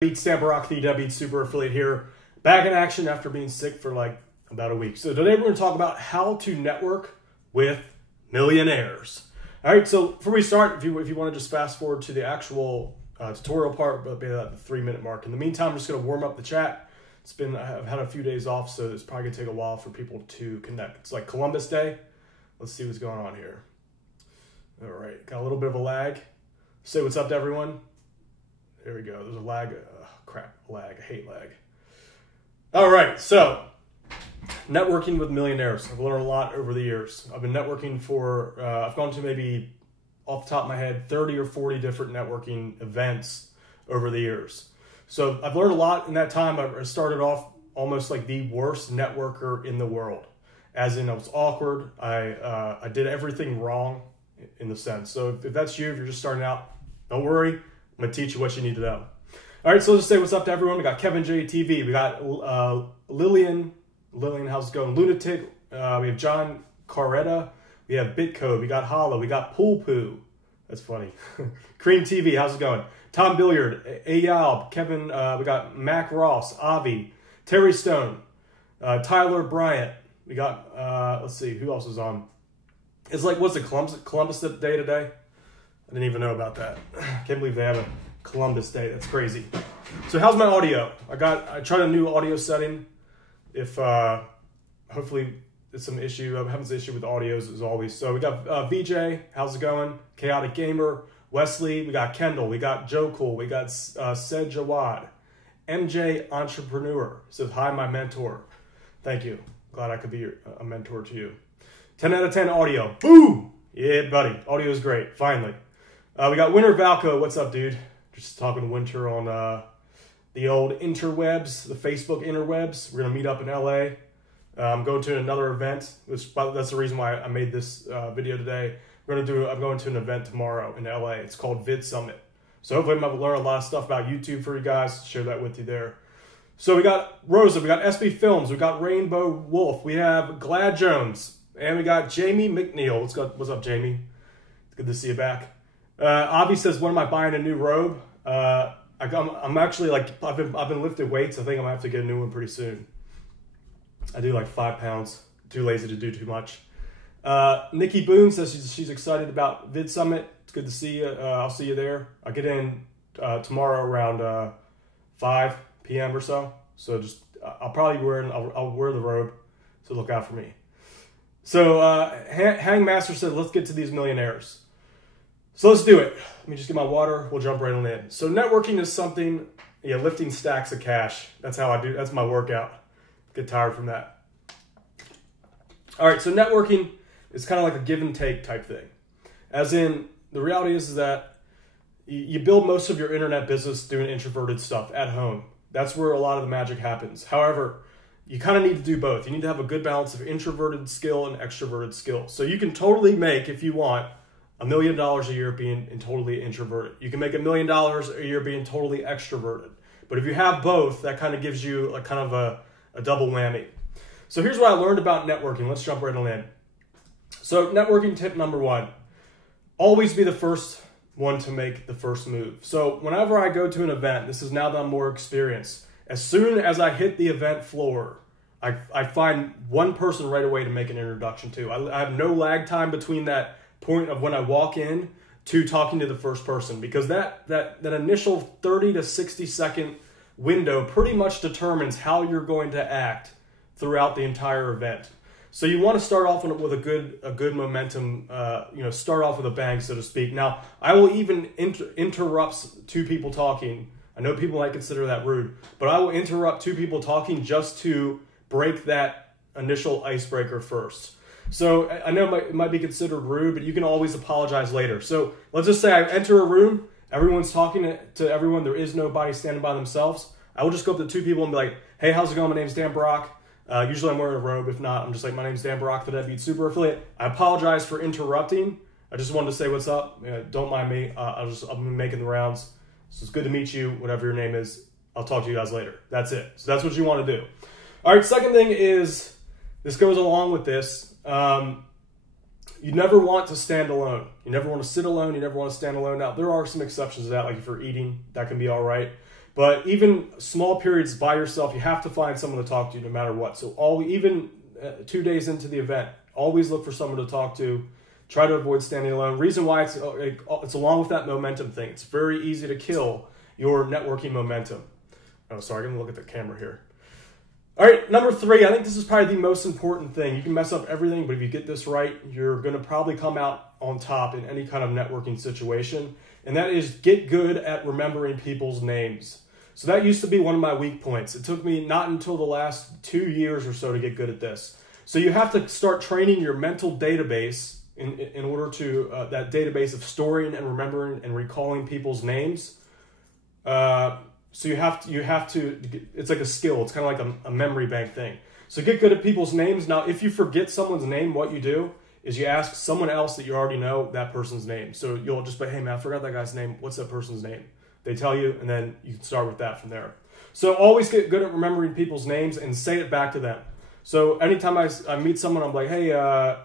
Beat Stan Barak, the Beat Super Affiliate here, back in action after being sick for like about a week. So today we're going to talk about how to network with millionaires. All right, so before we start, if you want to just fast forward to the actual tutorial part, but maybe at the 3-minute mark. In the meantime, I'm just going to warm up the chat. I've had a few days off, so it's probably going to take a while for people to connect. It's like Columbus Day. Let's see what's going on here. All right, got a little bit of a lag. Say what's up to everyone. There we go. There's a lag. Lag. I hate lag. All right, so networking with millionaires. I've learned a lot over the years. I've been networking for, I've gone to maybe, off the top of my head, 30 or 40 different networking events over the years. So I've learned a lot in that time. I started off almost like the worst networker in the world. As in, I was awkward. I did everything wrong in the sense. So if that's you, if you're just starting out, don't worry. I'm going to teach you what you need to know. All right, so let's say what's up to everyone. We got Kevin J TV. We got Lillian, how's it going? Lunatic. We have John Carretta. We have Bitcode. We got Holla. We got Pool Poo. That's funny. Cream TV, how's it going? Tom Billiard, Ayalb, Kevin. We got Mac Ross, Avi, Terry Stone, Tyler Bryant. We got, let's see, who else is on? It's like, what's it, Columbus Day today? I didn't even know about that. Can't believe they have a Columbus Day. That's crazy. So how's my audio? I tried a new audio setting. If hopefully it's some issue. I'm having some issue with audios as always. So we got VJ. How's it going? Chaotic Gamer. Wesley. We got Kendall. We got Joe Cool. We got Said Jawad. MJ Entrepreneur says, hi, my mentor. Thank you. Glad I could be a mentor to you. 10 out of 10 audio. Boom! Yeah, buddy. Audio is great. Finally. We got Winter Valco. What's up, dude? Just talking to Winter on the old interwebs, the Facebook interwebs. We're going to meet up in LA. I'm going to another event. That's the reason why I made this video today. I'm going to an event tomorrow in LA. It's called Vid Summit. So hopefully I'm going to learn a lot of stuff about YouTube for you guys. Share that with you there. So we got Rosa. We got SB Films. We got Rainbow Wolf. We have Glad Jones. And we got Jamie McNeil. What's up, Jamie? It's good to see you back. Avi says, when am I buying a new robe? I'm actually like, I've been lifting weights. I think I'm gonna have to get a new one pretty soon. I do like 5 pounds. Too lazy to do too much. Nikki Boone says she's excited about Vid Summit. It's good to see you. I'll see you there. I'll get in tomorrow around 5 p.m. or so. So just I'll probably I'll wear the robe. So look out for me. So Hangmaster said, let's get to these millionaires. So let's do it. Let me just get my water. We'll jump right on in. So networking is something, lifting stacks of cash. That's how I do. That's my workout. Get tired from that. All right. So networking is kind of like a give and take type thing. As in, the reality is that you build most of your internet business doing introverted stuff at home. That's where a lot of the magic happens. However, you kind of need to do both. You need to have a good balance of introverted skill and extroverted skill. So you can totally make, if you want, $1 million a year being totally introverted. You can make $1 million a year being totally extroverted. But if you have both, that kind of gives you a kind of a double whammy. So here's what I learned about networking. Let's jump right on in. So networking tip number 1, always be the first one to make the first move. So whenever I go to an event, this is now that I'm more experienced, as soon as I hit the event floor, I find one person right away to make an introduction to. I have no lag time between that point of when I walk in to talking to the first person, because that initial 30 to 60 second window pretty much determines how you're going to act throughout the entire event. So you want to start off with a good momentum, start off with a bang, so to speak. Now, I will even interrupt 2 people talking. I know people might consider that rude, but I will interrupt 2 people talking just to break that initial icebreaker first. So I know it might be considered rude, but you can always apologize later. So let's just say I enter a room, everyone's talking to everyone, there is nobody standing by themselves. I will just go up to 2 people and be like, hey, how's it going? My name's Dan Barak. Usually I'm wearing a robe. If not, I'm just like, my name's Dan Barak, the Beat Super Affiliate. I apologize for interrupting. I just wanted to say what's up. Don't mind me. I'm making the rounds. So it's good to meet you, whatever your name is. I'll talk to you guys later. That's it. So that's what you want to do. All right, second thing is, this goes along with this. You never want to stand alone. You never want to sit alone. You never want to stand alone. Now, there are some exceptions to that, like if you're eating, that can be all right. But even small periods by yourself, you have to find someone to talk to no matter what. So even 2 days into the event, always look for someone to talk to. Try to avoid standing alone. Reason why it's along with that momentum thing. It's very easy to kill your networking momentum. Oh, sorry, I'm gonna look at the camera here. All right, number 3, I think this is probably the most important thing. You can mess up everything, but if you get this right, you're gonna probably come out on top in any kind of networking situation. And that is get good at remembering people's names. So that used to be one of my weak points. It took me not until the last 2 years or so to get good at this. So you have to start training your mental database in order to, that database of storing and remembering and recalling people's names. So you have to, it's like a skill. It's kind of like a memory bank thing. So get good at people's names. Now, if you forget someone's name, what you do is you ask someone else that you already know that person's name. So you'll just be, hey man, I forgot that guy's name. What's that person's name? They tell you, and then you can start with that from there. So always get good at remembering people's names and say it back to them. So anytime I meet someone, I'm like, hey,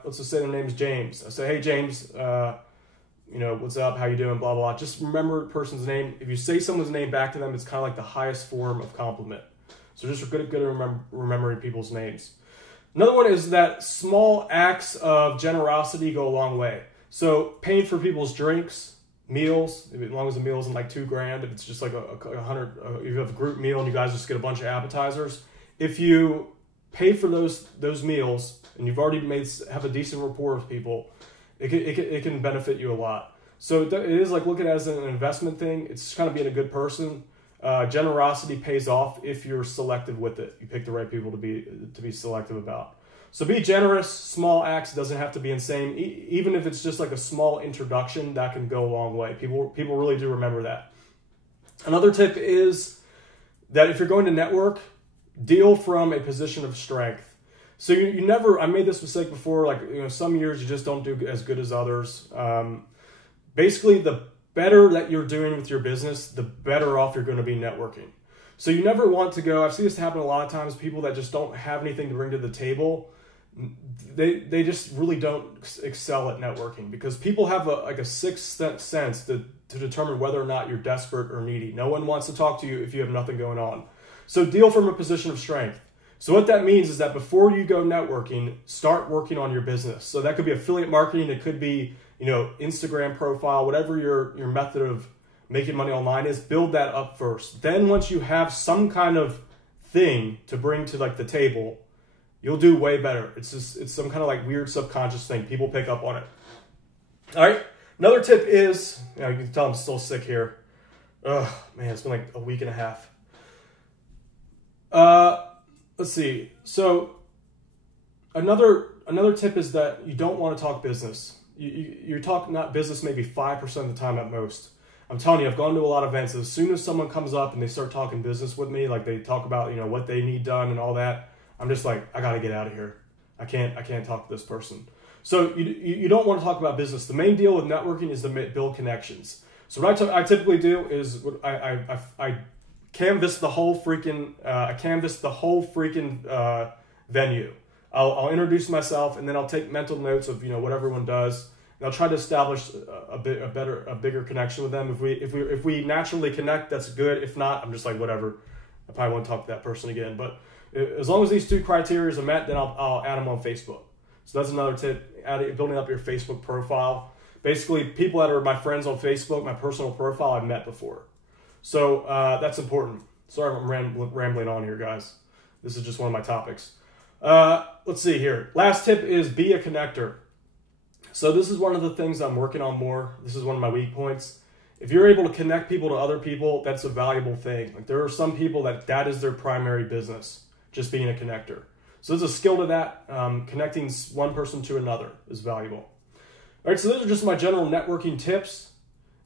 let's just say their name's James. I say, hey, James, what's up? How you doing? Blah, blah, blah. Just remember the person's name. If you say someone's name back to them, it's kind of like the highest form of compliment. So just good at remembering people's names. Another one is that small acts of generosity go a long way. So paying for people's drinks, meals, as long as the meal isn't like $2,000, if it's just like a 100, if you have a group meal and you guys just get a bunch of appetizers, if you pay for those meals and you've already have a decent rapport with people, it can benefit you a lot. So it is like, look at it as an investment thing. It's kind of being a good person. Generosity pays off if you're selective with it. You pick the right people to be selective about. So be generous. Small acts, doesn't have to be insane. Even if it's just like a small introduction, that can go a long way. People really do remember that. Another tip is that if you're going to network, deal from a position of strength. So you never, I made this mistake before, like, some years you just don't do as good as others. Basically, the better that you're doing with your business, the better off you're going to be networking. So you never want to go, I've seen this happen a lot of times, people that just don't have anything to bring to the table, they just really don't excel at networking, because people have a sixth sense to determine whether or not you're desperate or needy. No one wants to talk to you if you have nothing going on. So deal from a position of strength. So what that means is that before you go networking, start working on your business. So that could be affiliate marketing. It could be, Instagram profile, whatever your method of making money online is, build that up first. Then once you have some kind of thing to bring to like the table, you'll do way better. It's some kind of like weird subconscious thing. People pick up on it. All right. Another tip is, you can tell I'm still sick here. Oh man, it's been like a week and a half. Let's see. So another tip is that you don't want to talk business. You talk not business maybe 5% of the time at most. I'm telling you, I've gone to a lot of events. As soon as someone comes up and they start talking business with me, like they talk about, what they need done and all that, I'm just like, I got to get out of here. I can't talk to this person. So you don't want to talk about business. The main deal with networking is to build connections. So what I typically do is I canvas the whole freaking venue. I'll introduce myself, and then I'll take mental notes of what everyone does, and I'll try to establish a bigger connection with them. If we naturally connect, that's good. If not, I'm just like, whatever. I probably won't talk to that person again. But as long as these 2 criteria are met, then I'll add them on Facebook. So that's another tip: building up your Facebook profile. Basically, people that are my friends on Facebook, my personal profile, I've met before. So that's important. Sorry, I'm rambling on here, guys. This is just one of my topics. Let's see here. Last tip is be a connector. So this is one of the things I'm working on more. This is one of my weak points. If you're able to connect people to other people, that's a valuable thing. Like, there are some people that is their primary business, just being a connector. So there's a skill to that. Connecting one person to another is valuable. All right, so those are just my general networking tips.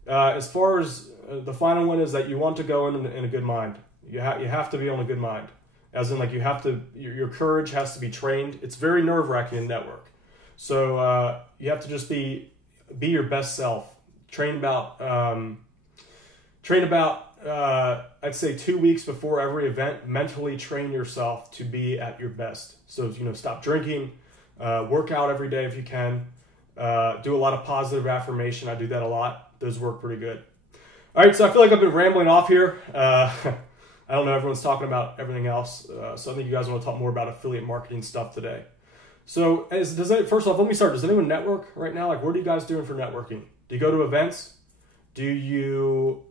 As far as the final one is that you want to go in a good mind. You have to be on a good mind. As in, like, your courage has to be trained. It's very nerve-wracking in network. So you have to just be your best self. Train about I'd say 2 weeks before every event. Mentally train yourself to be at your best. So stop drinking, work out every day if you can, do a lot of positive affirmation. I do that a lot. Those work pretty good. All right, so I feel like I've been rambling off here. I don't know, everyone's talking about everything else. So I think you guys want to talk more about affiliate marketing stuff today. So first off, let me start. Does anyone network right now? Like, what are you guys doing for networking? Do you go to events? Do you,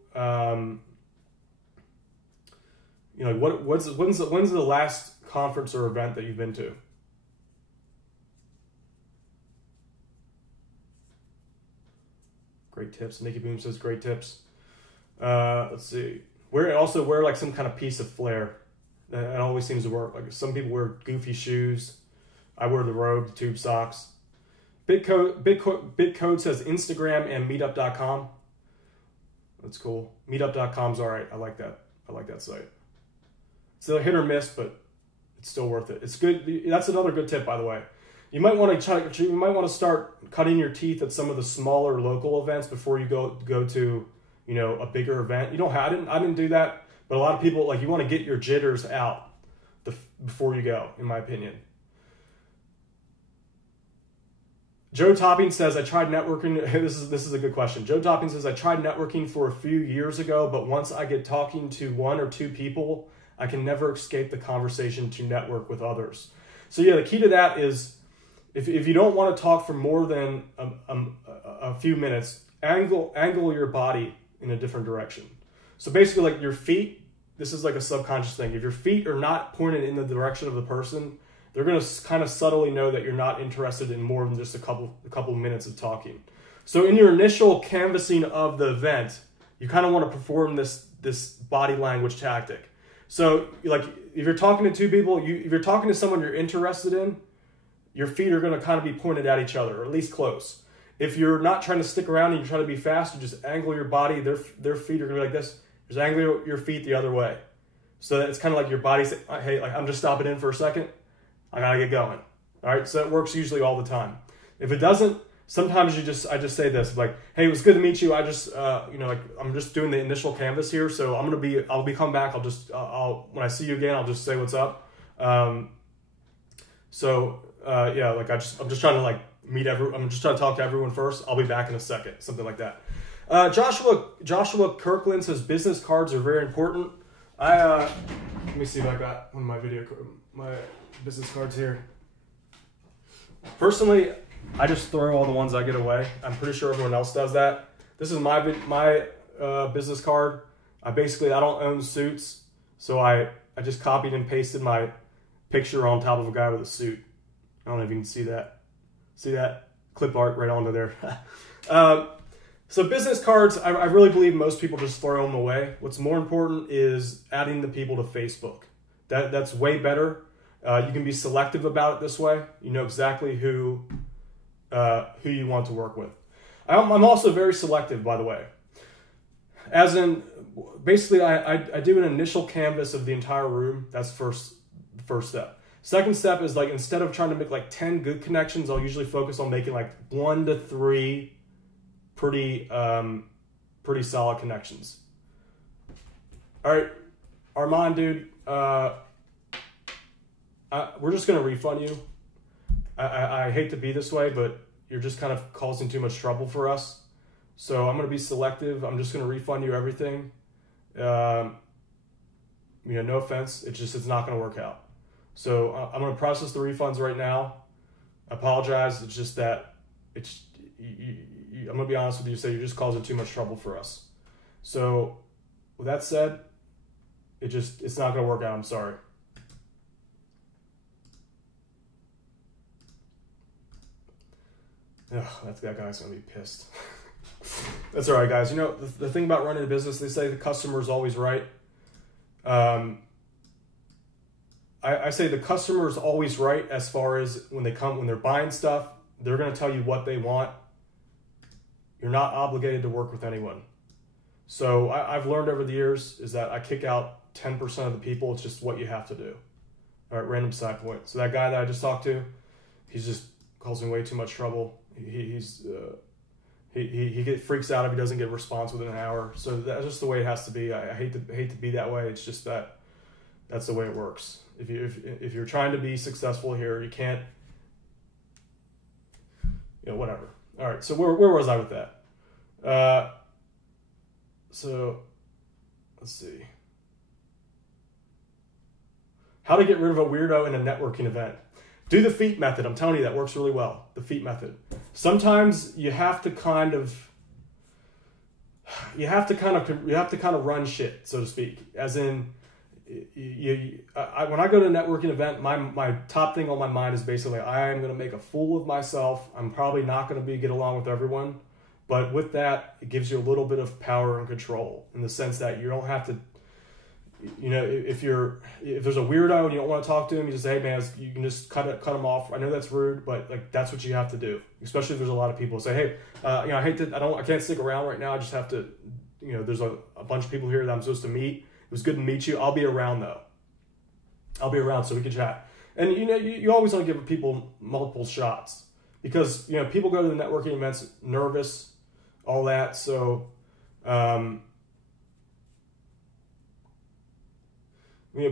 when's the last conference or event that you've been to? Great tips. Nikki Boom says great tips. Let's see. Wear like some kind of piece of flair. That always seems to work. Like some people wear goofy shoes. I wear the robe, the tube socks. Bitcode says Instagram and meetup.com. That's cool. Meetup.com's all right. I like that. I like that site. It's a hit or miss, but it's still worth it. It's good. That's another good tip, by the way. You might want to start cutting your teeth at some of the smaller local events before you go to, a bigger event. You don't have, I didn't do that, but a lot of people, like, you want to get your jitters out before you go, in my opinion. Joe Topping says, I tried networking. This is a good question. Joe Topping says, I tried networking for a few years ago, but once I get talking to one or two people, I can never escape the conversation to network with others. So yeah, the key to that is if you don't want to talk for more than a few minutes, angle your body in a different direction. So basically, like your feet, this is like a subconscious thing. If your feet are not pointed in the direction of the person, they're going to kind of subtly know that you're not interested in more than just a couple minutes of talking. So in your initial canvassing of the event, you kind of want to perform this body language tactic. So like if you're talking to two people, if you're talking to someone you're interested in, your feet are going to kind of be pointed at each other, or at least close. If you're not trying to stick around and you're trying to be fast, you just angle your body. Their feet are going to be like this. Just angle your feet the other way. So that it's kind of like your body saying, hey, like I'm just stopping in for a second. I gotta get going. All right, so it works usually all the time. If it doesn't, sometimes I just say this, like, hey, it was good to meet you. I just, I'm just doing the initial canvas here, so I'll be coming back. When I see you again, I'll just say what's up. I'm just trying to like I'm just trying to talk to everyone first. I'll be back in a second, something like that. Joshua Kirkland says business cards are very important. Let me see if I got one of my business cards here. Personally, I just throw all the ones I get away. I'm pretty sure everyone else does that. This is my business card. I don't own suits, so I just copied and pasted my picture on top of a guy with a suit. I don't know if you can see that. See that? Clip art right onto there. So business cards, I really believe most people just throw them away. What's more important is adding the people to Facebook. That's way better. You can be selective about it this way. You know exactly who you want to work with. I'm also very selective, by the way. As in, basically, I do an initial canvas of the entire room. That's the first step. Second step is like, instead of trying to make like 10 good connections, I'll usually focus on making like 1 to 3 pretty solid connections. All right, Armand, dude, we're just gonna refund you. I hate to be this way, but you're just kind of causing too much trouble for us. So I'm gonna be selective. I'm just gonna refund you everything. No offense. It's not gonna work out. So I'm gonna process the refunds right now. I apologize. It's just that I'm gonna be honest with you. So you're just causing too much trouble for us. So with that said, it's not gonna work out. I'm sorry. That guy's gonna be pissed. That's all right, guys. The thing about running a business, they say the customer is always right. I say the customer is always right as far as when they're buying stuff, they're going to tell you what they want. You're not obligated to work with anyone. So I've learned over the years is that I kick out 10% of the people. It's just what you have to do. All right, random side point. So that guy that I just talked to, he's just causing way too much trouble. He freaks out if he doesn't get a response within an hour. So that's just the way it has to be. I hate to be that way. It's just that's the way it works. If you're trying to be successful here, you can't, whatever. All right. So where was I with that? So let's see. How to get rid of a weirdo in a networking event. Do the feet method. I'm telling you, that works really well. The feet method. Sometimes you have to kind of run shit, so to speak. As in, when I go to a networking event, my top thing on my mind is basically I am going to make a fool of myself. I'm probably not going to get along with everyone, but with that, it gives you a little bit of power and control in the sense that you don't have to. If there's a weirdo and you don't want to talk to him, you just say, hey man, you can just cut him off. I know that's rude, but like that's what you have to do. Especially if there's a lot of people say, hey, I can't stick around right now. I just have to, there's a bunch of people here that I'm supposed to meet. It was good to meet you. I'll be around though. I'll be around so we can chat. And you always want to give people multiple shots because people go to the networking events nervous, all that. So.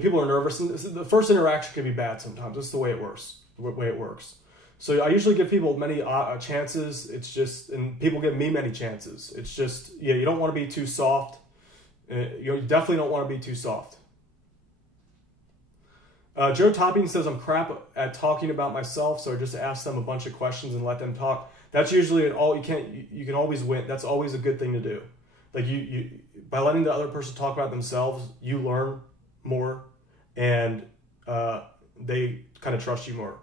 People are nervous, and the first interaction can be bad sometimes. That's the way it works. So I usually give people many chances. It's just, and people give me many chances. It's just, you don't want to be too soft. You definitely don't want to be too soft. Joe Topping says I'm crap at talking about myself, so I just ask them a bunch of questions and let them talk. That's usually you can always win. That's always a good thing to do. Like you by letting the other person talk about themselves, you learn more, and they kind of trust you more.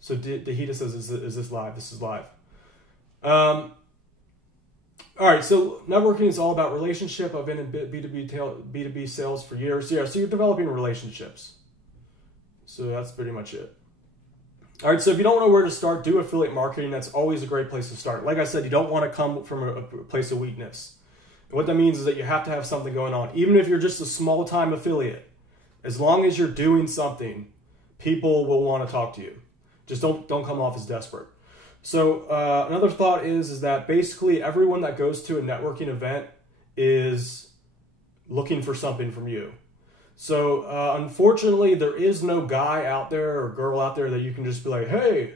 So Dahita says, is this live? This is live. All right, so networking is all about relationship. I've been in B2B sales for years. Yeah, so you're developing relationships. So that's pretty much it. All right, so if you don't know where to start, do affiliate marketing. That's always a great place to start. Like I said, you don't want to come from a place of weakness. What that means is that you have to have something going on. Even if you're just a small-time affiliate, as long as you're doing something, people will want to talk to you. Just don't come off as desperate. So another thought is that basically everyone that goes to a networking event is looking for something from you. So unfortunately, there is no guy out there or girl out there that you can just be like, hey,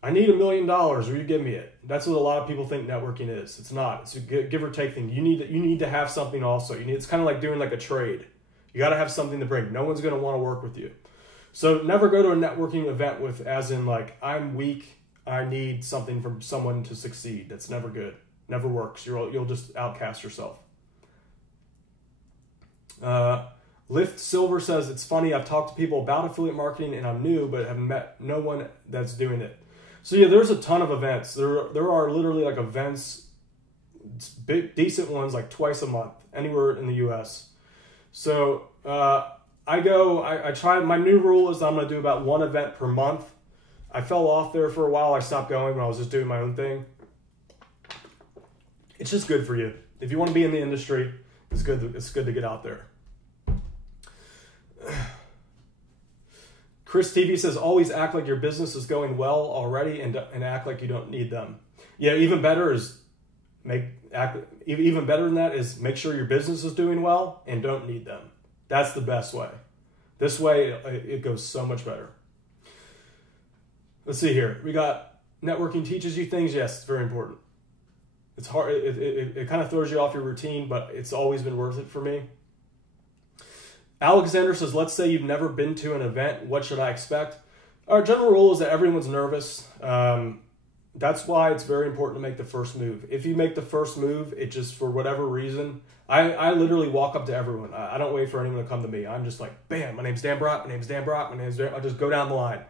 I need $1 million, or you give me it. That's what a lot of people think networking is. It's not. It's a give or take thing. You need to have something also. It's kind of like doing like a trade. You got to have something to bring. No one's going to want to work with you. So never go to a networking event with as in like, I'm weak, I need something from someone to succeed. That's never good. Never works. You'll just outcast yourself. Lift Silver says, it's funny, I've talked to people about affiliate marketing and I'm new, but have met no one that's doing it. So yeah, there's a ton of events. There are literally like events, decent ones, like twice a month, anywhere in the US. So I try, my new rule is I'm going to do about one event per month. I fell off there for a while. I stopped going when I was just doing my own thing. It's just good for you. If you want to be in the industry, it's good to get out there. Chris TV says, always act like your business is going well already and act like you don't need them. Yeah, even better than that is make sure your business is doing well and don't need them. That's the best way. This way, it goes so much better. Let's see here. We got networking teaches you things. Yes, it's very important. It's hard. It kind of throws you off your routine, but it's always been worth it for me. Alexander says, let's say you've never been to an event. What should I expect? Our general rule is that everyone's nervous. That's why it's very important to make the first move. If you make the first move, it just, for whatever reason, I literally walk up to everyone. I don't wait for anyone to come to me. I'm just like, bam, my name's Dan Brock, my name's Dan Brock, I'll just go down the line.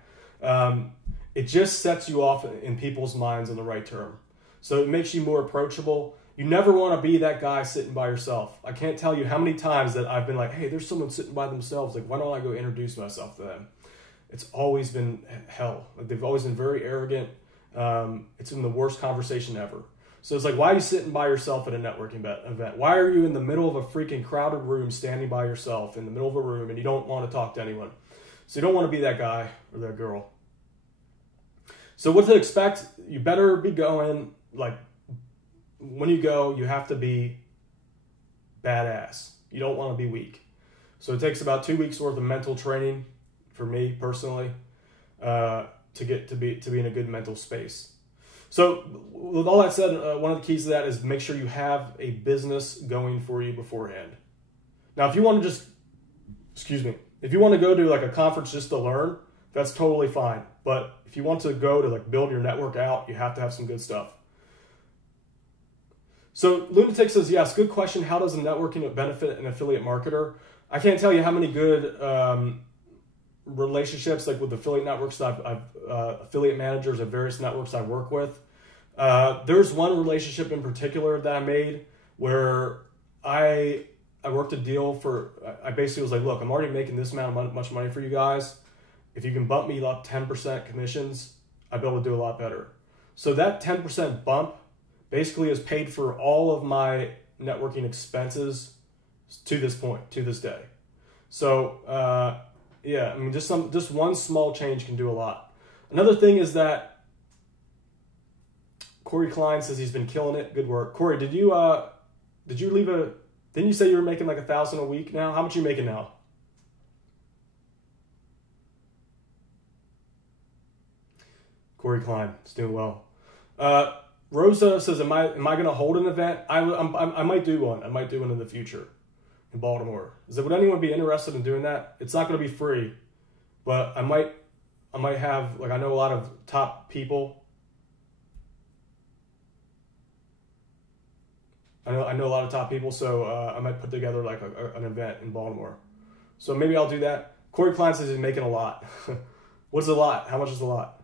It just sets you off in people's minds on the right term. So it makes you more approachable. You never want to be that guy sitting by yourself. I can't tell you how many times that I've been like, hey, there's someone sitting by themselves. Like, why don't I go introduce myself to them? It's always been hell. Like, they've always been very arrogant. It's been the worst conversation ever. So it's like, why are you sitting by yourself at a networking event? Why are you in the middle of a freaking crowded room standing by yourself in the middle of a room and you don't want to talk to anyone? So you don't want to be that guy or that girl. So what to expect? You better be going, like, when you go, you have to be badass. You don't want to be weak. So it takes about 2 weeks worth of mental training for me personally to get to be in a good mental space. So with all that said, one of the keys to that is make sure you have a business going for you beforehand. Now, if you want to just, if you want to go to like a conference just to learn, that's totally fine. But if you want to go to like build your network out, you have to have some good stuff. So Lunatic says, yes, good question. How does networking benefit an affiliate marketer? I can't tell you how many good relationships like with affiliate networks that I've affiliate managers of various networks I work with. There's one relationship in particular that I made where I worked a deal for, I basically was like, look, I'm already making this amount of much money for you guys. If you can bump me up 10% commissions, I'll be able to do a lot better. So that 10% bump basically has paid for all of my networking expenses to this point, to this day. So yeah, I mean, just one small change can do a lot. Another thing is that Corey Klein says he's been killing it. Good work, Corey. Didn't you say you were making like $1,000 a week now? How much are you making now? Corey Klein is doing well. Rosa says, am I going to hold an event? I might do one. I might do one in the future in Baltimore. Would anyone be interested in doing that? It's not going to be free, but I might have, like, I know a lot of top people. I know a lot of top people, so I might put together like an event in Baltimore. So maybe I'll do that. Corey Klein says he's making a lot. What's a lot? How much is a lot?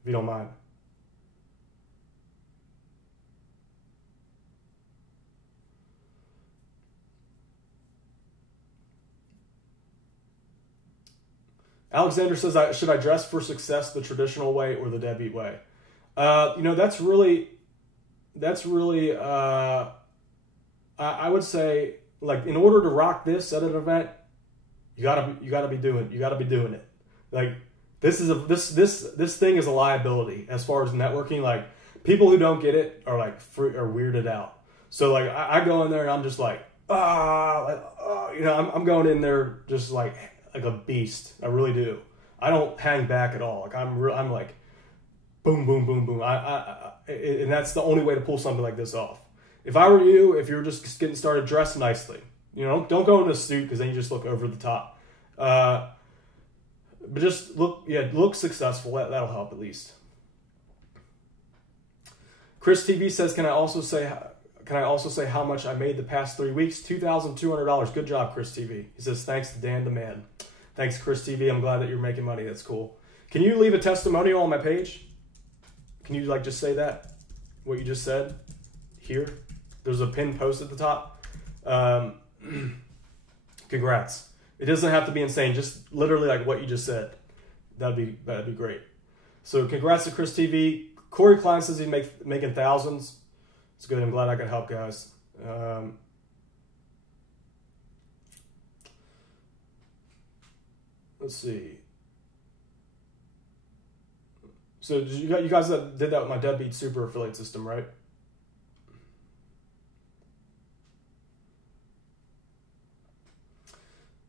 If you don't mind. Alexander says, should I dress for success the traditional way or the deadbeat way? That's really, I would say, like, in order to rock this at an event, you gotta be doing it. Like, this thing is a liability as far as networking. Like, people who don't get it are like are weirded out. So like, I go in there and I'm just like, I'm going in there just like a beast. I really do. I don't hang back at all. Like I'm like, boom, boom, boom, boom. And that's the only way to pull something like this off. If I were you, if you're just getting started, dress nicely. Don't go in a suit because then you just look over the top. But just look successful. That'll help at least. Chris TV says, can I also say how much I made the past 3 weeks? $2,200. Good job, Chris TV. He says, thanks to Dan the Man. Thanks, Chris TV. I'm glad that you're making money. That's cool. Can you leave a testimonial on my page? Can you just say that? What you just said here? There's a pinned post at the top. Congrats. It doesn't have to be insane. Just literally like what you just said. That'd be great. So congrats to Chris TV. Corey Klein says he's making thousands. It's good. I'm glad I could help, guys. Let's see. So you guys did that with my Deadbeat Super affiliate system, right?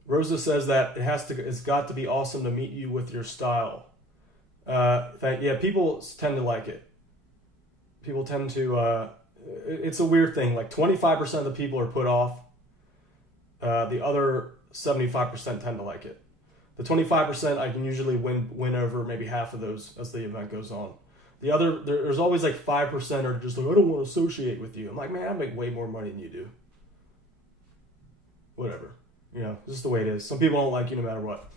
Rosa says that it's got to be awesome to meet you with your style. People tend to like it. People tend to, it's a weird thing. Like 25% of the people are put off. The other 75% tend to like it. The 25% I can usually win over maybe half of those as the event goes on. The other, there's always like 5% are just like, I don't want to associate with you. I'm like, man, I make way more money than you do. Whatever. It's just the way it is. Some people don't like you no matter what.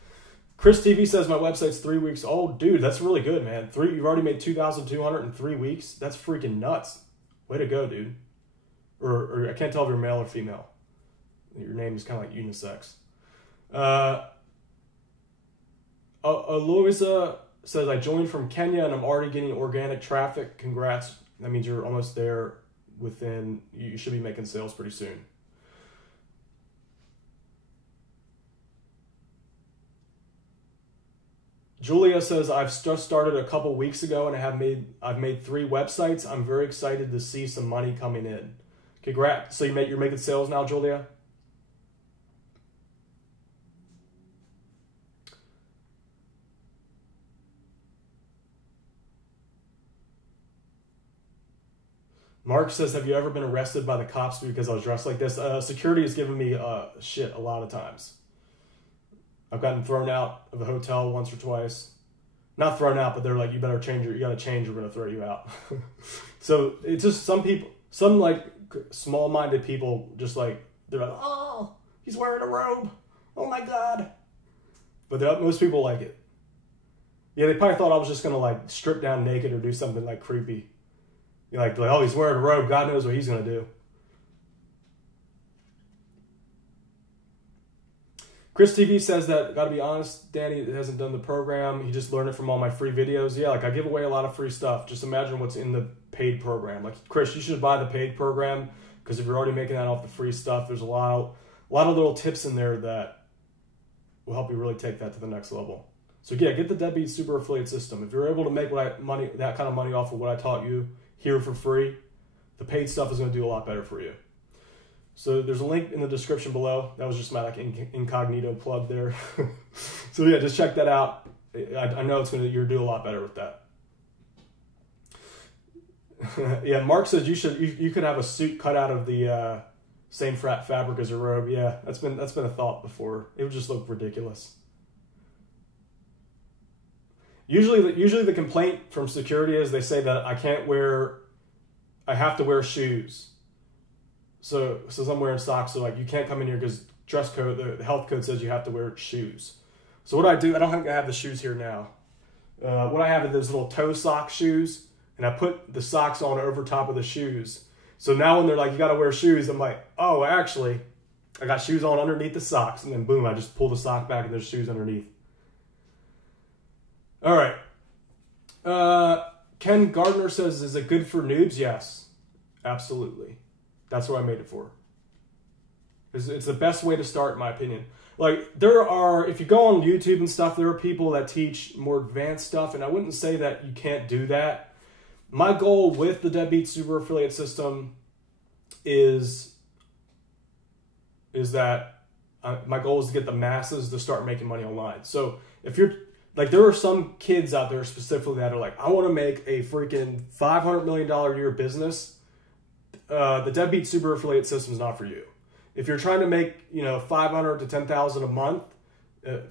Chris TV says my website's 3 weeks old. Dude, that's really good, man. You've already made $2,200 in 3 weeks. That's freaking nuts. Way to go, dude. Or I can't tell if you're male or female. Your name is kind of like unisex. Aloisa says, I joined from Kenya and I'm already getting organic traffic. Congrats. That means you're almost there you should be making sales pretty soon. Julia says, I've just started a couple weeks ago and I've made 3 websites. I'm very excited to see some money coming in. Congrats. So you're making sales now, Julia? Mark says, have you ever been arrested by the cops because I was dressed like this? Security has given me shit a lot of times. I've gotten thrown out of a hotel once or twice. Not thrown out, but they're like, you better change you got to change, we're going to throw you out. So it's just some people, some like small-minded people just like, they're like, oh, he's wearing a robe. Oh my God. But most people like it. Yeah, they probably thought I was just going to like strip down naked or do something like creepy. You're like, oh, he's wearing a robe. God knows what he's going to do. Chris TV says that, got to be honest, Danny hasn't done the program. He just learned it from all my free videos. Yeah, like I give away a lot of free stuff. Just imagine what's in the paid program. Like, Chris, you should buy the paid program because if you're already making that off the free stuff, there's a lot of little tips in there that will help you really take that to the next level. So yeah, get the Deadbeat Super Affiliate System. If you're able to make that kind of money off of what I taught you here for free, the paid stuff is going to do a lot better for you. So there's a link in the description below. That was just my like incognito plug there. So yeah, just check that out. I know you'll do a lot better with that. Yeah, Mark says you could have a suit cut out of the same fabric as your robe. Yeah, that's been a thought before. It would just look ridiculous. Usually the complaint from security is they say that I have to wear shoes. So I'm wearing socks, so like you can't come in here because dress code, the health code says you have to wear shoes. So what I do, I don't think I have the shoes here now. What I have is those little toe sock shoes, and I put the socks on over top of the shoes. So now when they're like, you got to wear shoes, I'm like, oh, actually, I got shoes on underneath the socks, and then boom, I just pull the sock back and there's shoes underneath. All right. Ken Gardner says, is it good for noobs? Yes, absolutely. That's what I made it for. It's the best way to start, in my opinion. Like, if you go on YouTube and stuff, there are people that teach more advanced stuff, and I wouldn't say that you can't do that. My goal with the Deadbeat Super Affiliate System is that my goal is to get the masses to start making money online. So if you're, like, there are some kids out there specifically that are like, I want to make a freaking $500 million a year business. The Deadbeat Super Affiliate System is not for you. If you're trying to make, $500 to $10,000 a month,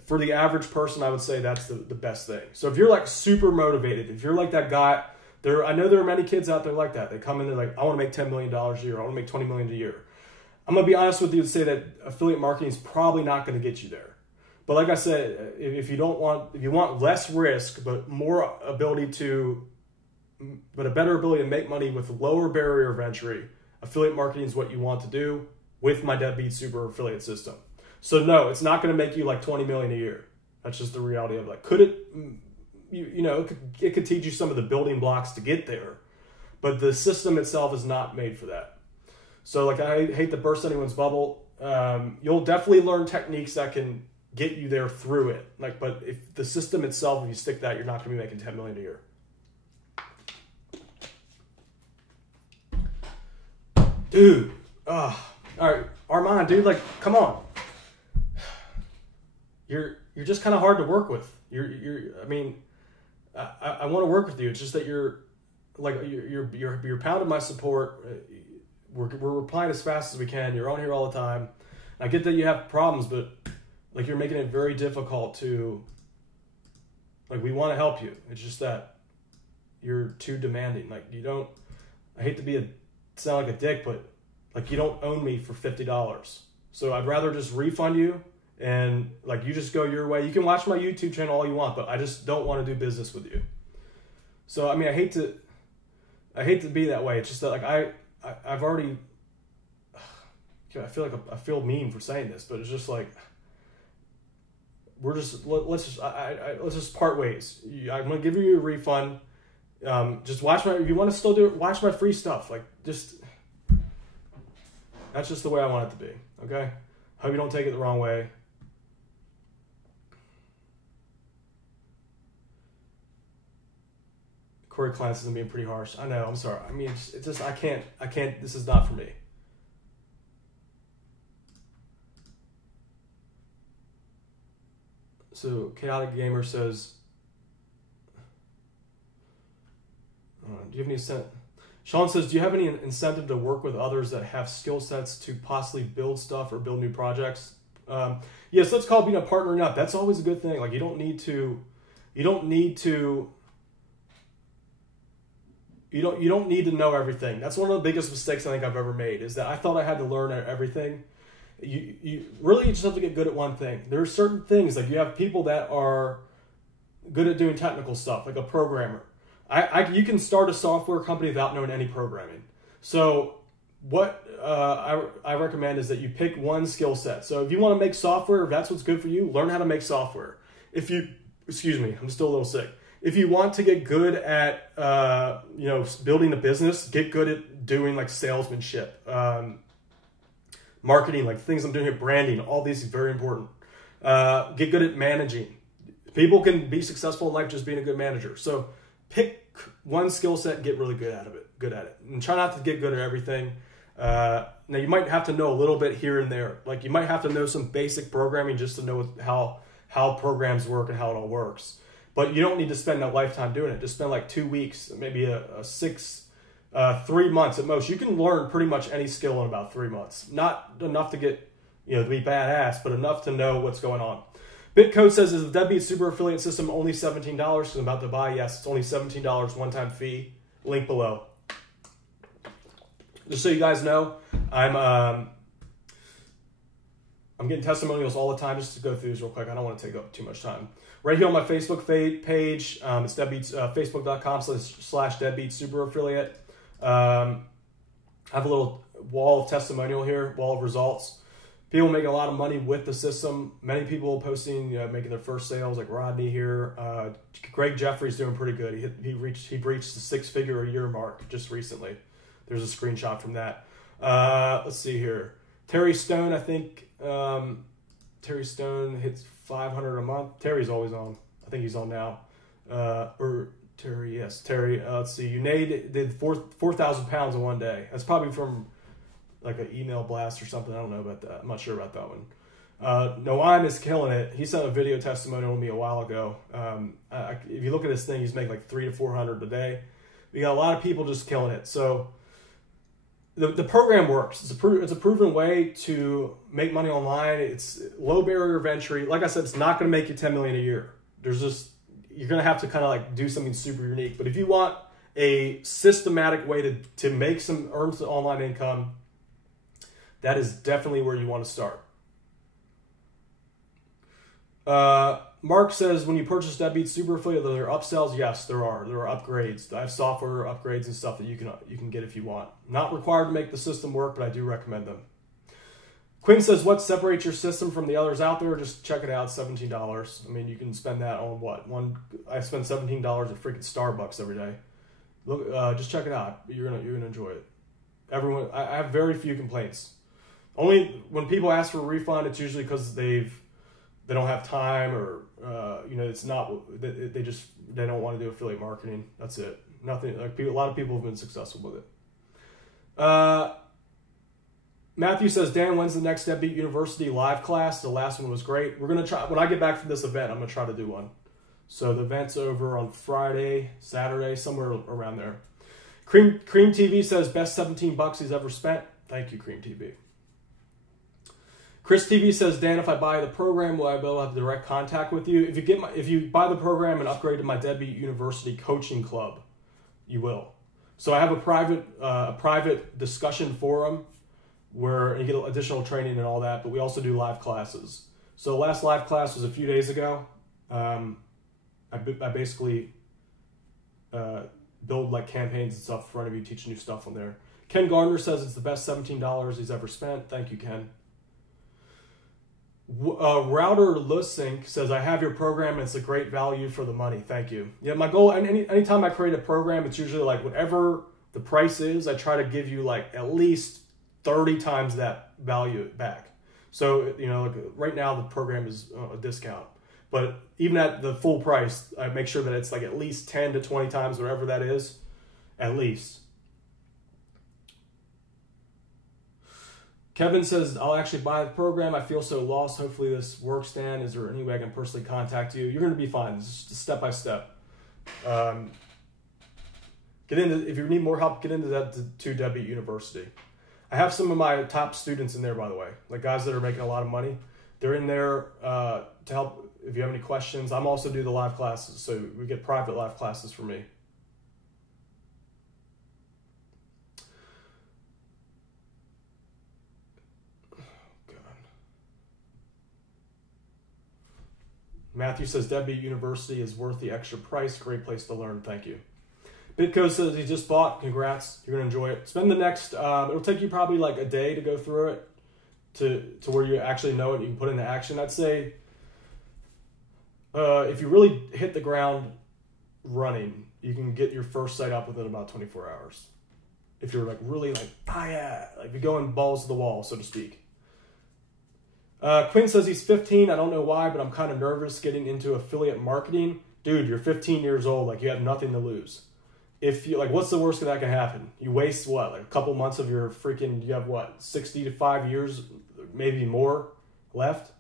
for the average person, I would say that's the best thing. So if you're like super motivated, if you're like that guy, I know there are many kids out there like that. They come in, they're like, I want to make $10 million a year. I want to make $20 million a year. I'm going to be honest with you and say that affiliate marketing is probably not going to get you there. But like I said, if you want less risk, but more ability but a better ability to make money with lower barrier of entry, affiliate marketing is what you want to do with my Deadbeat Super Affiliate System. So no, it's not going to make you like $20 million a year. That's just the reality of it. Could it, it could teach you some of the building blocks to get there, but the system itself is not made for that. So like, I hate to burst anyone's bubble. You'll definitely learn techniques that can get you there through it. But if the system itself, if you stick that, you're not going to be making $10 million a year. Dude, all right, Armand, dude, like, come on. You're just kind of hard to work with. I want to work with you. It's just that you're pounding my support. We're replying as fast as we can. You're on here all the time. I get that you have problems, but like, you're making it very difficult to, like, we want to help you. It's just that you're too demanding. Like, I hate to sound like a dick, but like, you don't own me for $50. So I'd rather just refund you and like, you just go your way. You can watch my YouTube channel all you want, but I just don't want to do business with you. So, I mean, I hate to be that way. It's just that like, I've already, I feel mean for saying this, but it's just like, let's just part ways. I'm going to give you a refund. Just if you want to still do it, watch my free stuff. Like, that's just the way I want it to be. Okay. Hope you don't take it the wrong way. Corey Clance is being pretty harsh. I know. I'm sorry. I mean, it's just, I can't, this is not for me. So Chaotic Gamer says, do you have any sense? Sean says, do you have any incentive to work with others that have skill sets to possibly build stuff or build new projects? Yes, let's call being a partnering up. That's always a good thing. Like you don't need to know everything. That's one of the biggest mistakes I think I've ever made, is that I thought I had to learn everything. You really just have to get good at one thing. There are certain things, like you have people that are good at doing technical stuff, like a programmer. You can start a software company without knowing any programming. So what I recommend is that you pick one skill set. So if you want to make software, if that's what's good for you, learn how to make software. Excuse me, I'm still a little sick. If you want to get good at building a business, get good at doing like salesmanship, marketing, like things I'm doing here, branding, all these are very important. Get good at managing. People can be successful in life just being a good manager. So pick one skill set and get really good at it. And try not to get good at everything. Now you might have to know a little bit here and there. Like you might have to know some basic programming just to know how programs work and how it all works. But you don't need to spend a lifetime doing it. Just spend like 2 weeks, maybe 3 months at most. You can learn pretty much any skill in about 3 months. Not enough to get, to be badass, but enough to know what's going on. BitCode says, is the Deadbeat Super Affiliate System only $17? Because I'm about to buy. Yes, it's only $17, one-time fee. Link below. Just so you guys know, I'm getting testimonials all the time. Just to go through these real quick. I don't want to take up too much time. Right here on my Facebook page, it's Deadbeats, facebook.com/Deadbeat Super Affiliate. I have a little wall of testimonial here, wall of results. People making a lot of money with the system. Many people posting, making their first sales, like Rodney here. Greg Jeffrey's doing pretty good. He breached the 6-figure a year mark just recently. There's a screenshot from that. Let's see here. Terry Stone, I think Terry Stone hits 500 a month. Terry's always on. I think he's on now. Terry. Let's see. Unade did 4,000 pounds in one day. That's probably from like an email blast or something. I don't know about that. I'm not sure about that one. Noam is killing it. He sent a video testimonial to me a while ago. If you look at his thing, he's making like 300 to 400 a day. We got a lot of people just killing it. So the program works. It's a proven way to make money online. It's low barrier of entry. Like I said, it's not going to make you 10 million a year. You're going to have to kind of like do something super unique. But if you want a systematic way to earn some online income, that is definitely where you want to start. Mark says, when you purchase Deadbeat Super Affiliate, are there upsells? Yes, there are. There are upgrades. I have software upgrades and stuff that you can get if you want. Not required to make the system work, but I do recommend them. Quinn says, what separates your system from the others out there? Just check it out, $17. I mean, you can spend that on what? I spend $17 at freaking Starbucks every day. Look, just check it out. You're gonna enjoy it. I have very few complaints. Only when people ask for a refund, it's usually because they don't have time, or it's not, they don't want to do affiliate marketing. That's it. Nothing. Like a lot of people have been successful with it. Matthew says, Dan, when's the next Deadbeat University live class? The last one was great. We're gonna try, when I get back from this event, I'm gonna try to do one. So the event's over on Friday, Saturday, somewhere around there. Cream TV says, best $17 he's ever spent. Thank you, Cream TV. Chris TV says, Dan, if I buy the program, will I be able to have direct contact with you? If you buy the program and upgrade to my Deadbeat University coaching club, you will. So I have a private discussion forum where you get additional training and all that, but we also do live classes. So the last live class was a few days ago. I basically build like campaigns and stuff for any of you, teach new stuff on there. Ken Gardner says it's the best $17 he's ever spent. Thank you, Ken. Router Lusink says, I have your program and it's a great value for the money. Thank you. Yeah, my goal, and anytime I create a program, it's usually like whatever the price is, I try to give you like at least 30 times that value back. So, like right now the program is a discount, but even at the full price, I make sure that it's like at least 10 to 20 times, whatever that is, at least. Kevin says, I'll actually buy the program. I feel so lost. Hopefully this works, Dan. Is there any way I can personally contact you? You're going to be fine. It's just step by step. Get into, if you need more help, get into that to Deadbeat University. I have some of my top students in there, by the way, like guys that are making a lot of money. They're in there to help if you have any questions. I'm also do the live classes, so we get private live classes for me. Matthew says Deadbeat University is worth the extra price. Great place to learn. Thank you. Bitco says he just bought. Congrats. You're going to enjoy it. Spend the next, it'll take you probably like a day to go through it to where you actually know it. You can put it into action. I'd say if you really hit the ground running, you can get your first site up within about 24 hours. If you're like really like, like you're going balls to the wall, so to speak. Quinn says he's 15. I don't know why, but I'm kind of nervous getting into affiliate marketing. Dude, you're 15 years old. Like, you have nothing to lose. If you like, what's the worst that can happen? You waste what, like a couple months of your freaking, you have what, 60 to 5 years, maybe more left.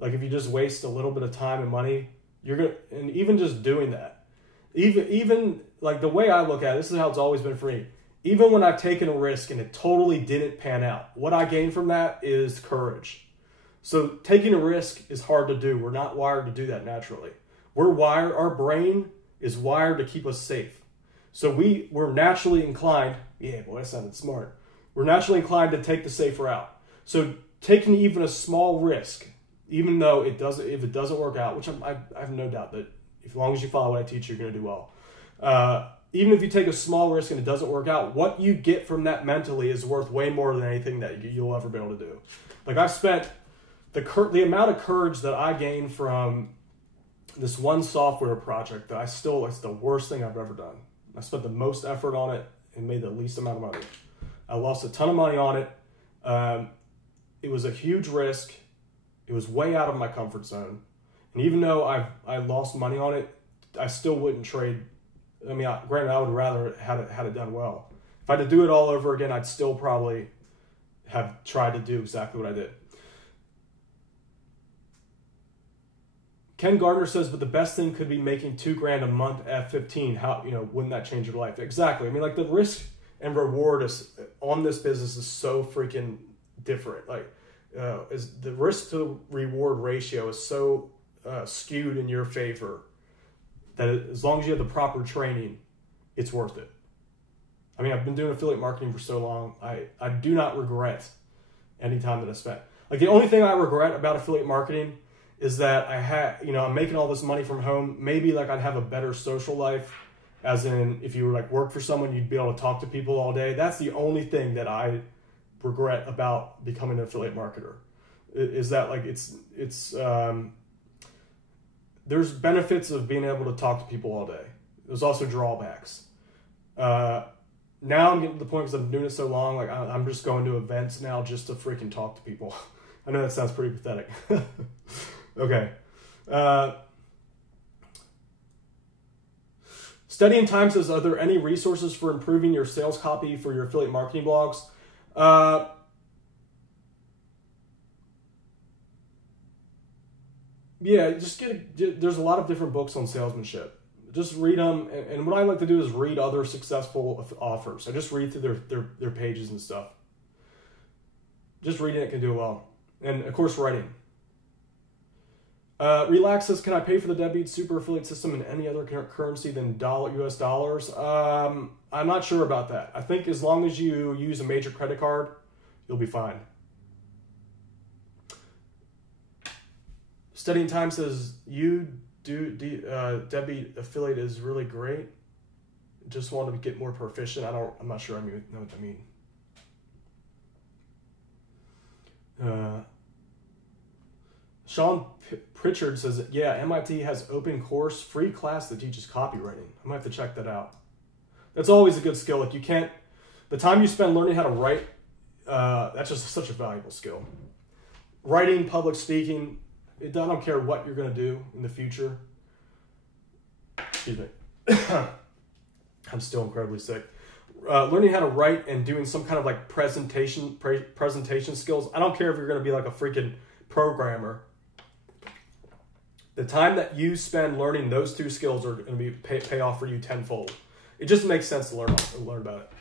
Like, if you just waste a little bit of time and money, you're gonna, and even just doing that, even like the way I look at it, this is how it's always been for me. Even when I've taken a risk and it totally didn't pan out, what I gain from that is courage. So taking a risk is hard to do. We're not wired to do that naturally. Our brain is wired to keep us safe. So we're naturally inclined, yeah, boy, that sounded smart. We're naturally inclined to take the safe route. So taking even a small risk, even though if it doesn't work out, which I have no doubt that as long as you follow what I teach, you're going to do well. Even if you take a small risk and it doesn't work out, what you get from that mentally is worth way more than anything that you'll ever be able to do. Like, I've spent the amount of courage that I gained from this one software project that it's the worst thing I've ever done. I spent the most effort on it and made the least amount of money. I lost a ton of money on it. It was a huge risk. It was way out of my comfort zone. And even though I lost money on it, I still wouldn't trade. I mean, granted, I would rather had it done well. If I had to do it all over again, I'd still probably have tried to do exactly what I did. Ken Gardner says, but the best thing could be making $2,000 a month at 15. How, wouldn't that change your life? Exactly. I mean, like, the risk and reward on this business is so freaking different. Like, is the risk to reward ratio is so skewed in your favor that as long as you have the proper training, it's worth it. I mean, I've been doing affiliate marketing for so long. I do not regret any time that I spent. Like, the only thing I regret about affiliate marketing is that I'm making all this money from home. Maybe like I'd have a better social life, as in if you were like work for someone, you'd be able to talk to people all day. That's the only thing that I regret about becoming an affiliate marketer, is that like there's benefits of being able to talk to people all day. There's also drawbacks. Now I'm getting to the point because I'm doing it so long, like I'm just going to events now just to freaking talk to people. I know that sounds pretty pathetic. Okay. Studying Time says, are there any resources for improving your sales copy for your affiliate marketing blogs? Yeah, there's a lot of different books on salesmanship. Just read them. And what I like to do is read other successful offers. I just read through their pages and stuff. Just reading it can do well. And of course, writing. Relax says, can I pay for the Deadbeat Super Affiliate System in any other currency than US dollars? I'm not sure about that. I think as long as you use a major credit card, you'll be fine. Studying Time says, Deadbeat Affiliate is really great. Just want to get more proficient. I'm not sure I know what I mean. Sean Pritchard says, yeah, MIT has open course, free class that teaches copywriting. I might have to check that out. That's always a good skill. Like, the time you spend learning how to write, that's just such a valuable skill. Writing, public speaking, I don't care what you're going to do in the future. Excuse me. I'm still incredibly sick. Learning how to write and doing some kind of like presentation skills. I don't care if you're going to be like a freaking programmer. The time that you spend learning those two skills are going to pay off for you tenfold. it just makes sense to learn about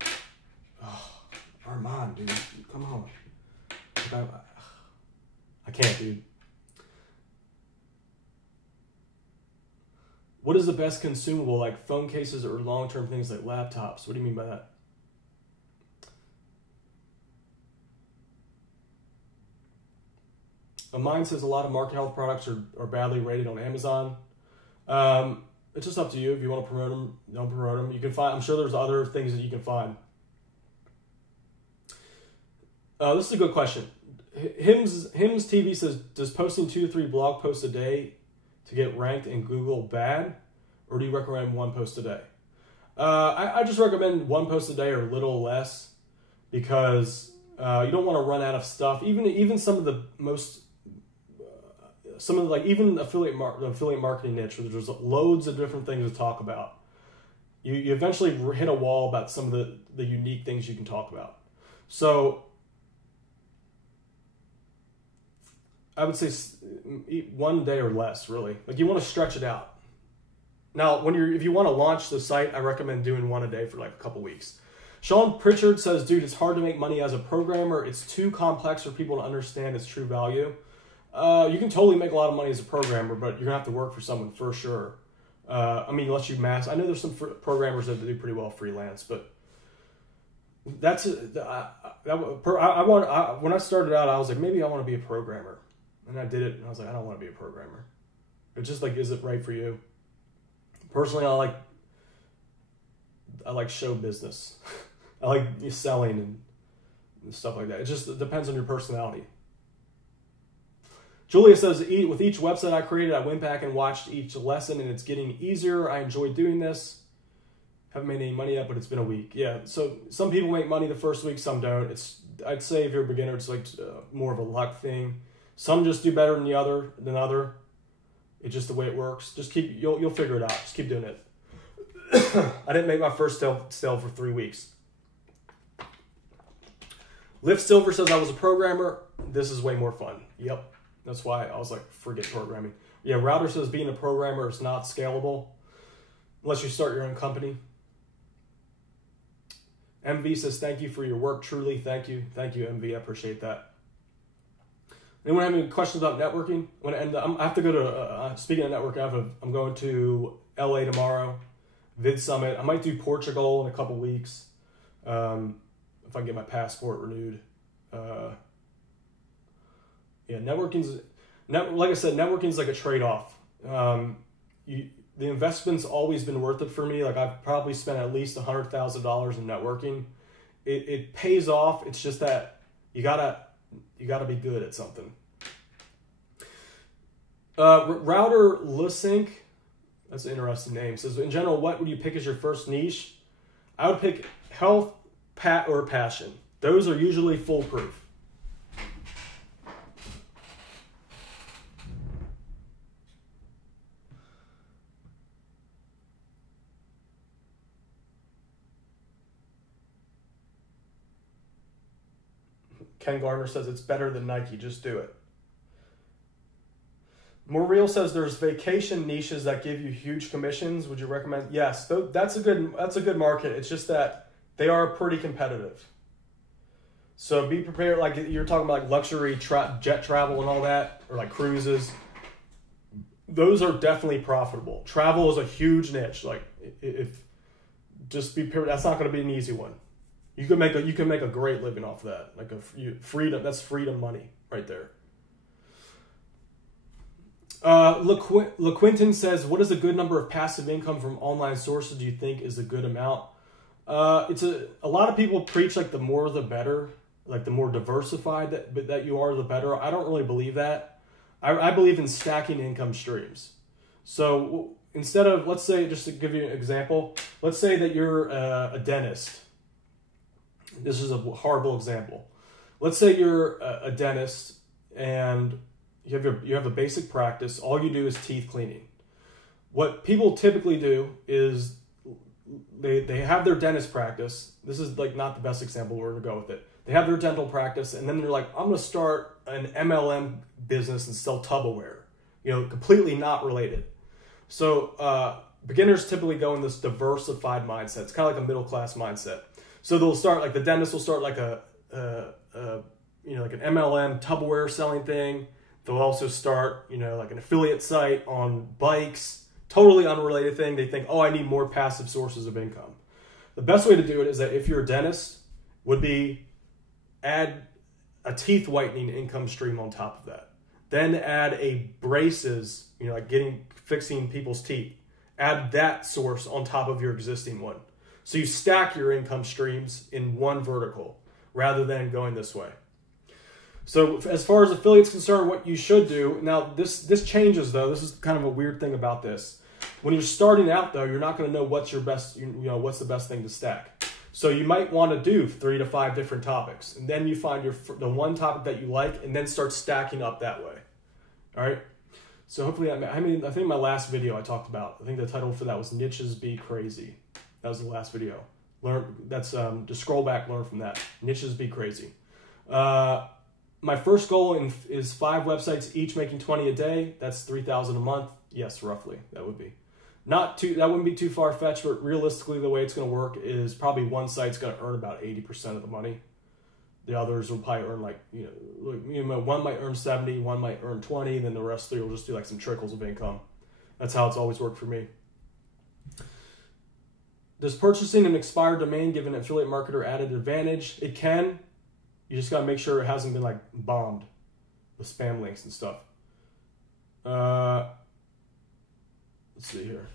it. Oh, Armand, dude, come on. I can't, dude. What is the best consumable, like phone cases or long-term things like laptops? What do you mean by that? Mine says a lot of market health products are badly rated on Amazon. It's just up to you. If you want to promote them, don't promote them. You can find, I'm sure there's other things that you can find. This is a good question. Hims TV says, does posting 2 to 3 blog posts a day to get ranked in Google bad? Or do you recommend 1 post a day? I just recommend 1 post a day or a little less, because you don't want to run out of stuff. Even some of the most, even affiliate marketing niche, where there's loads of different things to talk about. You eventually hit a wall about some of the unique things you can talk about. So I would say 1 day or less, really. Like, you want to stretch it out. Now, if you want to launch the site, I recommend doing 1 a day for like a couple weeks. Sean Pritchard says, dude, it's hard to make money as a programmer. It's too complex for people to understand its true value. You can totally make a lot of money as a programmer, but you're going to have to work for someone for sure. I mean, unless you I know there's some programmers that do pretty well freelance, but that's when I started out, I was like, maybe I want to be a programmer. And I did it, and I was like, I don't want to be a programmer. It's just like, is it right for you? Personally, I like show business. I like selling and stuff like that. It just depends on your personality. Julia says, with each website I created, I went back and watched each lesson, and it's getting easier. I enjoy doing this. Haven't made any money yet, but it's been a week. Yeah, so some people make money the first week, some don't. I'd say if you're a beginner, it's like more of a luck thing. Some just do better than other. It's just the way it works. Just you'll figure it out. Just keep doing it. I didn't make my first sale for 3 weeks. Lift Silver says, I was a programmer. This is way more fun. Yep. That's why I was like, forget programming. Yeah, Router says being a programmer is not scalable unless you start your own company. MV says, thank you for your work. Truly, thank you. Thank you, MV. I appreciate that. Anyone have any questions about networking? I have to go to, speaking of networking, I'm going to LA tomorrow, Vid Summit. I might do Portugal in a couple weeks if I can get my passport renewed. Yeah, like I said, networking is like a trade-off. The investment's always been worth it for me. Like, I've probably spent at least $100,000 in networking. It pays off. It's just that you gotta be good at something. Router Lusink, that's an interesting name, says, in general, what would you pick as your first niche? I would pick health, or passion. Those are usually foolproof. Ken Garner says, it's better than Nike, just do it. Moriel says, there's vacation niches that give you huge commissions. Would you recommend? Yes, that's a good market. It's just that they are pretty competitive. So be prepared. Like, you're talking about like luxury jet travel and all that, or like cruises. Those are definitely profitable. Travel is a huge niche. Like, just be prepared. That's not going to be an easy one. You can make a great living off of that. Like freedom. That's freedom money right there. LaQuinton says, what is a good number of passive income from online sources do you think is a good amount? It's a lot of people preach like the more the better, like the more diversified that you are, the better. I don't really believe that. I believe in stacking income streams. So instead of, let's say, just to give you an example, let's say that you're a dentist. This is a horrible example. Let's say you're a dentist and you have a basic practice. All you do is teeth cleaning. What people typically do is they have their dentist practice. This is like not the best example. We're gonna go with it. They have their dental practice, and then they're like, I'm gonna start an MLM business and sell Tupperware. completely not related. So beginners typically go in this diversified mindset. It's kind of like a middle-class mindset. So they'll start, like the dentist will start like like an MLM Tupperware selling thing. They'll also start, like an affiliate site on bikes, totally unrelated thing. They think, oh, I need more passive sources of income. The best way to do it is that if you're a dentist, would be add a teeth whitening income stream on top of that. Then add a braces, like fixing people's teeth. Add that source on top of your existing one. So you stack your income streams in one vertical rather than going this way. So as far as affiliates concerned, what you should do, now this changes though. This is kind of a weird thing about this. When you're starting out though, you're not going to know what's your best, what's the best thing to stack. So you might want to do 3 to 5 different topics, and then you find the one topic that you like, and then start stacking up that way. All right. So hopefully, I think my last video I talked about, I think the title for that was Niches Be Crazy. That was the last video. Just scroll back, learn from that. Niches Be Crazy. My first goal is 5 websites, each making 20 a day. That's 3,000 a month. Yes, roughly, that would be. That wouldn't be too far-fetched, but realistically, the way it's going to work is probably one site's going to earn about 80% of the money. The others will probably earn one might earn 70, one might earn 20, then the rest 3 will just do like some trickles of income. That's how it's always worked for me. Does purchasing an expired domain give an affiliate marketer added advantage? It can. You just got to make sure it hasn't been like bombed with spam links and stuff. Let's see here.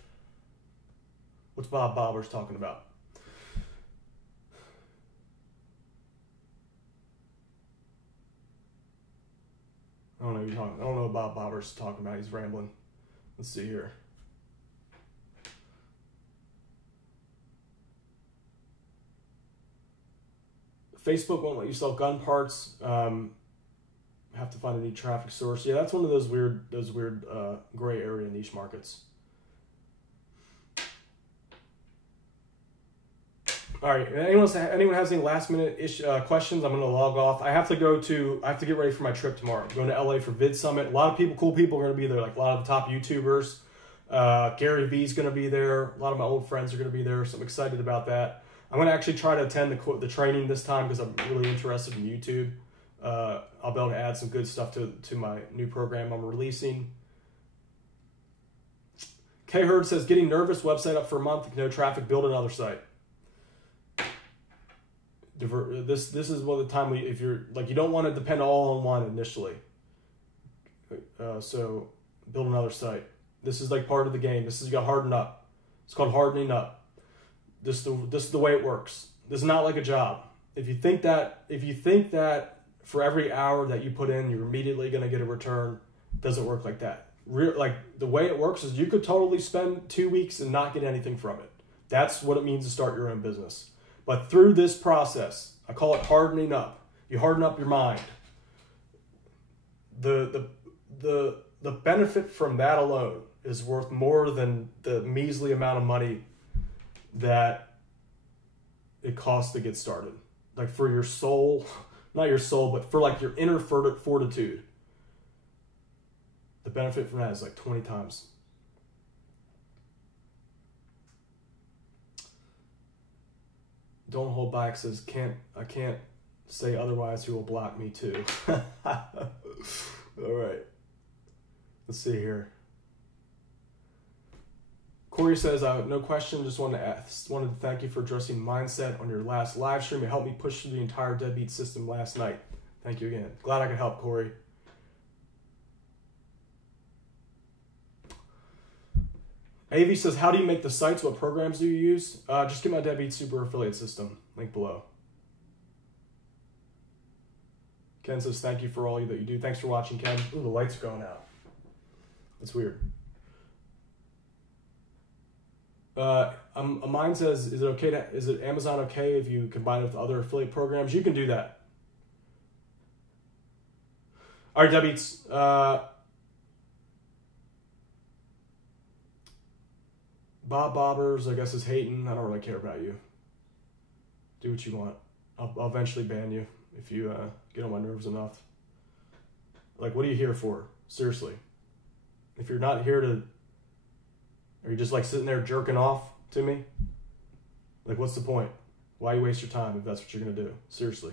What's Bob Bobbers talking about? I don't know what Bob Bobbers is talking about. He's rambling. Let's see here. Facebook won't let you sell gun parts. Have to find a new traffic source. Yeah, that's one of those weird gray area niche markets. All right. Anyone has any last minute questions? I'm going to log off. I have to get ready for my trip tomorrow. I'm going to LA for Vid Summit. A lot of cool people are going to be there. Like a lot of the top YouTubers. Gary Vee's going to be there. A lot of my old friends are going to be there. So I'm excited about that. I'm going to actually try to attend the training this time because I'm really interested in YouTube. I'll be able to add some good stuff to my new program I'm releasing. K Hurd says, getting nervous, website up for a month, no traffic, build another site. This is one of the time if you're like, you don't want to depend all on one initially. So build another site. This is like part of the game. You got to harden up. It's called hardening up. This is the way it works. This is not like a job. If you think that for every hour that you put in, you're immediately going to get a return, it doesn't work like that. Like the way it works is you could totally spend 2 weeks and not get anything from it. That's what it means to start your own business. But through this process, I call it hardening up. You harden up your mind. The benefit from that alone is worth more than the measly amount of money that it costs to get started. Like for your soul, not your soul, but for like your inner fortitude. The benefit from that is like 20 times. Don't hold back says, I can't say otherwise, who will block me too. All right. Let's see here. Corey says, no question, just wanted to thank you for addressing mindset on your last live stream. It helped me push through the entire deadbeat system last night. Thank you again. Glad I could help, Corey. AV says, how do you make the sites? What programs do you use? Just get my Deadbeat Super Affiliate System. Link below. Ken says, thank you for all that you do. Thanks for watching, Ken. Ooh, the lights are going out. That's weird. Mine says, is it Amazon okay if you combine it with other affiliate programs? You can do that. All right, Deadbeats. Bob Bobbers, I guess, is hating. I don't really care about you. Do what you want. I'll eventually ban you if you get on my nerves enough. Like, what are you here for? Seriously. If you're not here to, are you just like sitting there jerking off to me? Like, what's the point? Why you waste your time if that's what you're going to do? Seriously.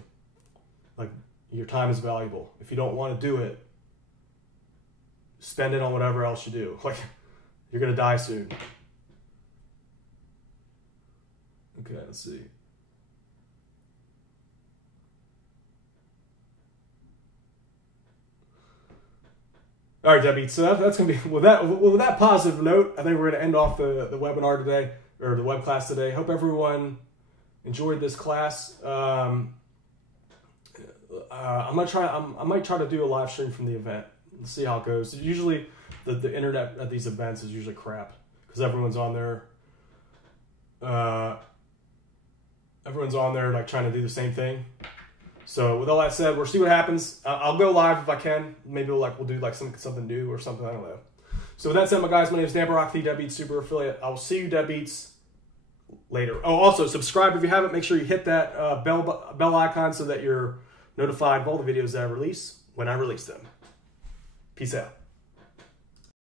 Like, your time is valuable. If you don't want to do it, spend it on whatever else you do. Like, you're going to die soon. Okay, let's see. All right, Debbie. So that's going to be, with that positive note, I think we're going to end off the webinar today, or the web class today. Hope everyone enjoyed this class. I might try to do a live stream from the event and see how it goes. Usually, the internet at these events is usually crap because everyone's on there. Everyone's on there like trying to do the same thing. So with all that said, we'll see what happens. I'll go live if I can. Maybe we'll do like something new or something. I don't know. So with that said, my guys, my name is Dan Barak, the Deadbeats Super Affiliate. I will see you Deadbeats later. Oh, also subscribe if you haven't. Make sure you hit that bell icon so that you're notified of all the videos that I release when I release them. Peace out.